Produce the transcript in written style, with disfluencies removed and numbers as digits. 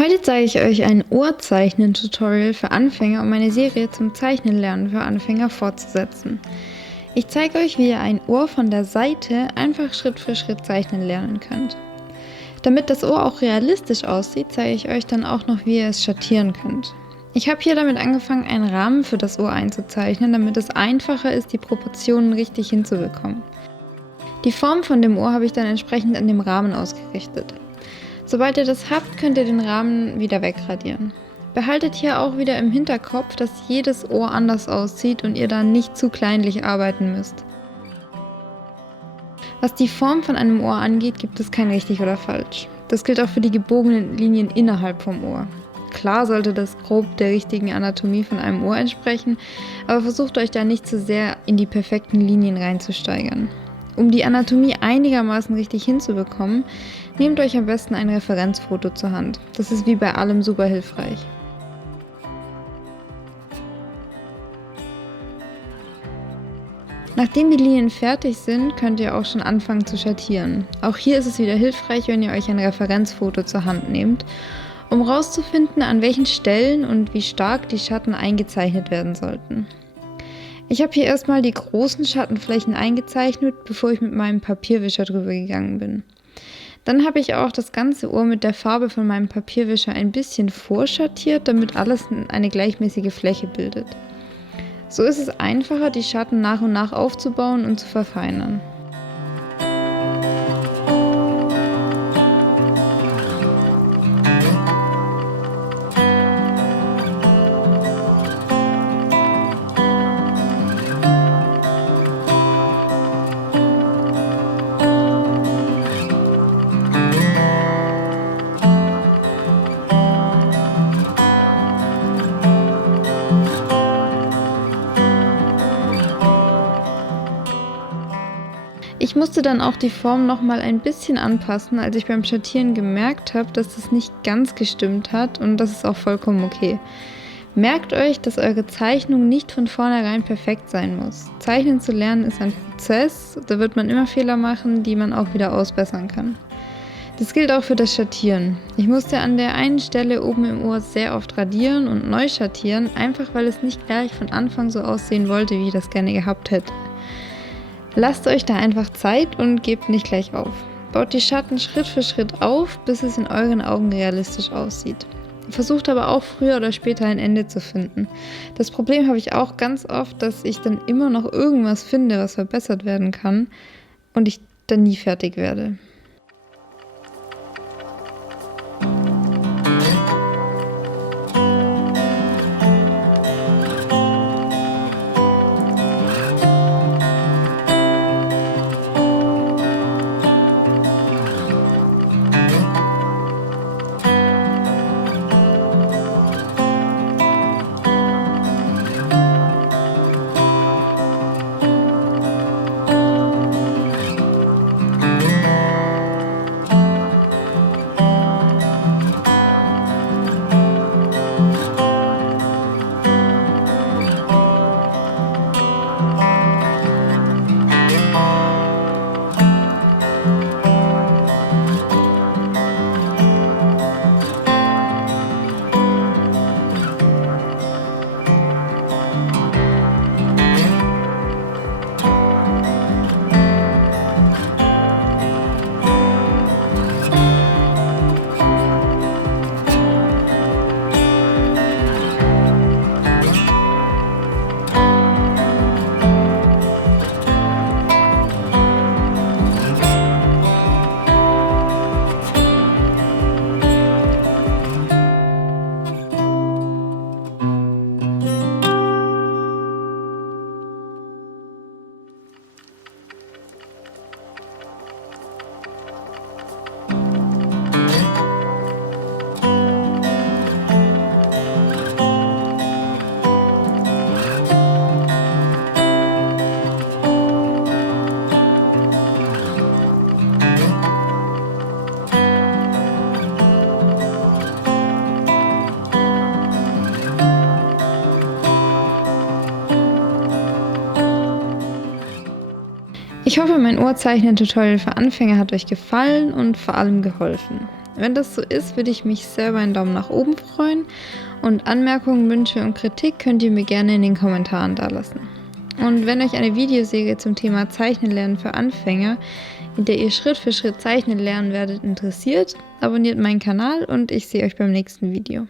Heute zeige ich euch ein Ohrzeichnen-Tutorial für Anfänger, um meine Serie zum Zeichnenlernen für Anfänger fortzusetzen. Ich zeige euch, wie ihr ein Ohr von der Seite einfach Schritt für Schritt zeichnen lernen könnt. Damit das Ohr auch realistisch aussieht, zeige ich euch dann auch noch, wie ihr es schattieren könnt. Ich habe hier damit angefangen, einen Rahmen für das Ohr einzuzeichnen, damit es einfacher ist, die Proportionen richtig hinzubekommen. Die Form von dem Ohr habe ich dann entsprechend an dem Rahmen ausgerichtet. Sobald ihr das habt, könnt ihr den Rahmen wieder wegradieren. Behaltet hier auch wieder im Hinterkopf, dass jedes Ohr anders aussieht und ihr da nicht zu kleinlich arbeiten müsst. Was die Form von einem Ohr angeht, gibt es kein richtig oder falsch. Das gilt auch für die gebogenen Linien innerhalb vom Ohr. Klar sollte das grob der richtigen Anatomie von einem Ohr entsprechen, aber versucht euch da nicht zu sehr in die perfekten Linien reinzusteigern. Um die Anatomie einigermaßen richtig hinzubekommen, nehmt euch am besten ein Referenzfoto zur Hand. Das ist wie bei allem super hilfreich. Nachdem die Linien fertig sind, könnt ihr auch schon anfangen zu schattieren. Auch hier ist es wieder hilfreich, wenn ihr euch ein Referenzfoto zur Hand nehmt, um herauszufinden, an welchen Stellen und wie stark die Schatten eingezeichnet werden sollten. Ich habe hier erstmal die großen Schattenflächen eingezeichnet, bevor ich mit meinem Papierwischer drüber gegangen bin. Dann habe ich auch das ganze Ohr mit der Farbe von meinem Papierwischer ein bisschen vorschattiert, damit alles eine gleichmäßige Fläche bildet. So ist es einfacher, die Schatten nach und nach aufzubauen und zu verfeinern. Ich musste dann auch die Form nochmal ein bisschen anpassen, als ich beim Schattieren gemerkt habe, dass das nicht ganz gestimmt hat, und das ist auch vollkommen okay. Merkt euch, dass eure Zeichnung nicht von vornherein perfekt sein muss. Zeichnen zu lernen ist ein Prozess, da wird man immer Fehler machen, die man auch wieder ausbessern kann. Das gilt auch für das Schattieren. Ich musste an der einen Stelle oben im Ohr sehr oft radieren und neu schattieren, einfach weil es nicht gleich von Anfang so aussehen wollte, wie ich das gerne gehabt hätte. Lasst euch da einfach Zeit und gebt nicht gleich auf. Baut die Schatten Schritt für Schritt auf, bis es in euren Augen realistisch aussieht. Versucht aber auch früher oder später ein Ende zu finden. Das Problem habe ich auch ganz oft, dass ich dann immer noch irgendwas finde, was verbessert werden kann, und ich dann nie fertig werde. Ich hoffe, mein Ohrzeichnen-Tutorial für Anfänger hat euch gefallen und vor allem geholfen. Wenn das so ist, würde ich mich sehr über einen Daumen nach oben freuen und Anmerkungen, Wünsche und Kritik könnt ihr mir gerne in den Kommentaren dalassen. Und wenn euch eine Videoserie zum Thema Zeichnen lernen für Anfänger, in der ihr Schritt für Schritt zeichnen lernen werdet, interessiert, abonniert meinen Kanal und ich sehe euch beim nächsten Video.